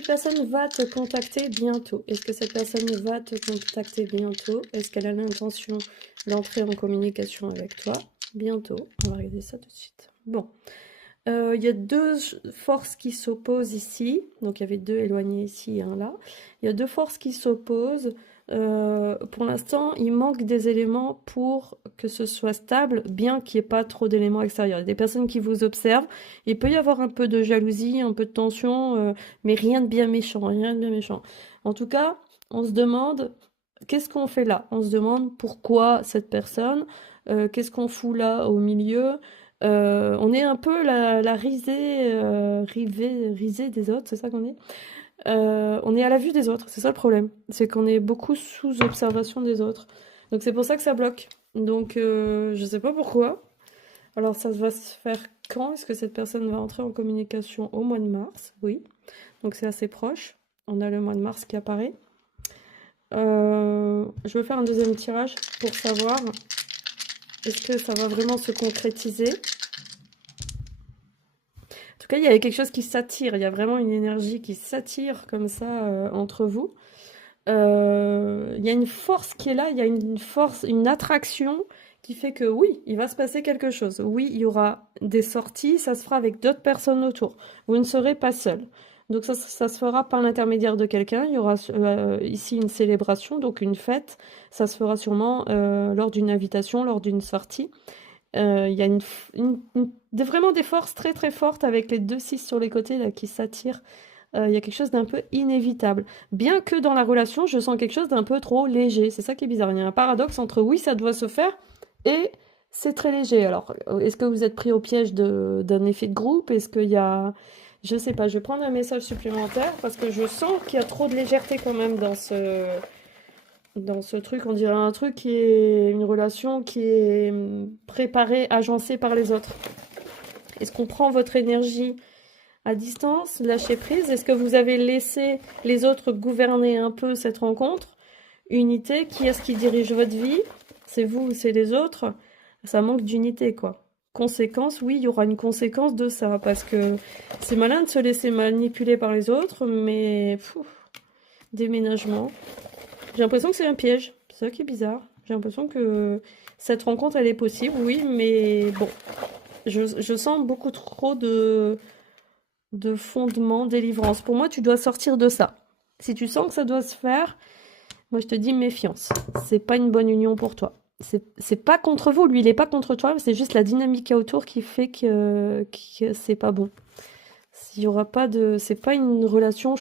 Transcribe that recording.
cette personne va te contacter bientôt? Est-ce que cette personne va te contacter bientôt? Est-ce qu'elle a l'intention d'entrer en communication avec toi bientôt? On va regarder ça tout de suite. Bon. Il y a deux forces qui s'opposent ici. Donc il y avait deux éloignés ici et un là. Il y a deux forces qui s'opposent. Pour l'instant, il manque des éléments pour que ce soit stable, bien qu'il n'y ait pas trop d'éléments extérieurs. Il y a des personnes qui vous observent. Il peut y avoir un peu de jalousie, un peu de tension, mais rien de bien méchant, rien de bien méchant. En tout cas, on se demande, qu'est-ce qu'on fait là? On se demande pourquoi cette personne, qu'est-ce qu'on fout là au milieu? On est un peu la risée, risée des autres, c'est ça qu'on est? On est à la vue des autres, c'est ça le problème. C'est qu'on est beaucoup sous observation des autres. Donc c'est pour ça que ça bloque. Donc je sais pas pourquoi. Alors ça va se faire quand? Est-ce que cette personne va entrer en communication au mois de mars? Oui. Donc c'est assez proche. On a le mois de mars qui apparaît. Je vais faire un deuxième tirage pour savoir est-ce que ça va vraiment se concrétiser. En tout cas, il y a quelque chose qui s'attire. Il y a vraiment une énergie qui s'attire comme ça entre vous. Il y a une force qui est là. Il y a une force, une attraction qui fait que oui, il va se passer quelque chose. Oui, il y aura des sorties. Ça se fera avec d'autres personnes autour. Vous ne serez pas seul. Donc ça se fera par l'intermédiaire de quelqu'un. Il y aura ici une célébration, donc une fête. Ça se fera sûrement lors d'une invitation, lors d'une sortie. Il y a vraiment des forces très très fortes avec les 2 6 sur les côtés là, qui s'attirent. Il y a quelque chose d'un peu inévitable. Bien que dans la relation, je sens quelque chose d'un peu trop léger. C'est ça qui est bizarre. Il y a un paradoxe entre oui, ça doit se faire et c'est très léger. Alors, est-ce que vous êtes pris au piège d'un effet de groupe? Est-ce qu'il y a... Je sais pas, je vais prendre un message supplémentaire parce que je sens qu'il y a trop de légèreté quand même dans ce truc. On dirait un truc qui est une relation qui est préparée, agencée par les autres. Est-ce qu'on prend votre énergie à distance, lâcher prise? Est-ce que vous avez laissé les autres gouverner un peu cette rencontre? Unité, qui est-ce qui dirige votre vie? C'est vous ou c'est les autres? Ça manque d'unité, quoi. Conséquence, oui, il y aura une conséquence de ça, parce que c'est malin de se laisser manipuler par les autres, mais... déménagement. J'ai l'impression que c'est un piège. C'est ça qui est bizarre. J'ai l'impression que cette rencontre, elle est possible, oui, mais bon. Je sens beaucoup trop de fondement, délivrance. Pour moi, tu dois sortir de ça. Si tu sens que ça doit se faire, moi, je te dis méfiance. C'est pas une bonne union pour toi. C'est pas contre vous. Lui, il est pas contre toi. C'est juste la dynamique qu'il y a autour qui fait que c'est pas bon. S'il y aura pas de... C'est pas une relation...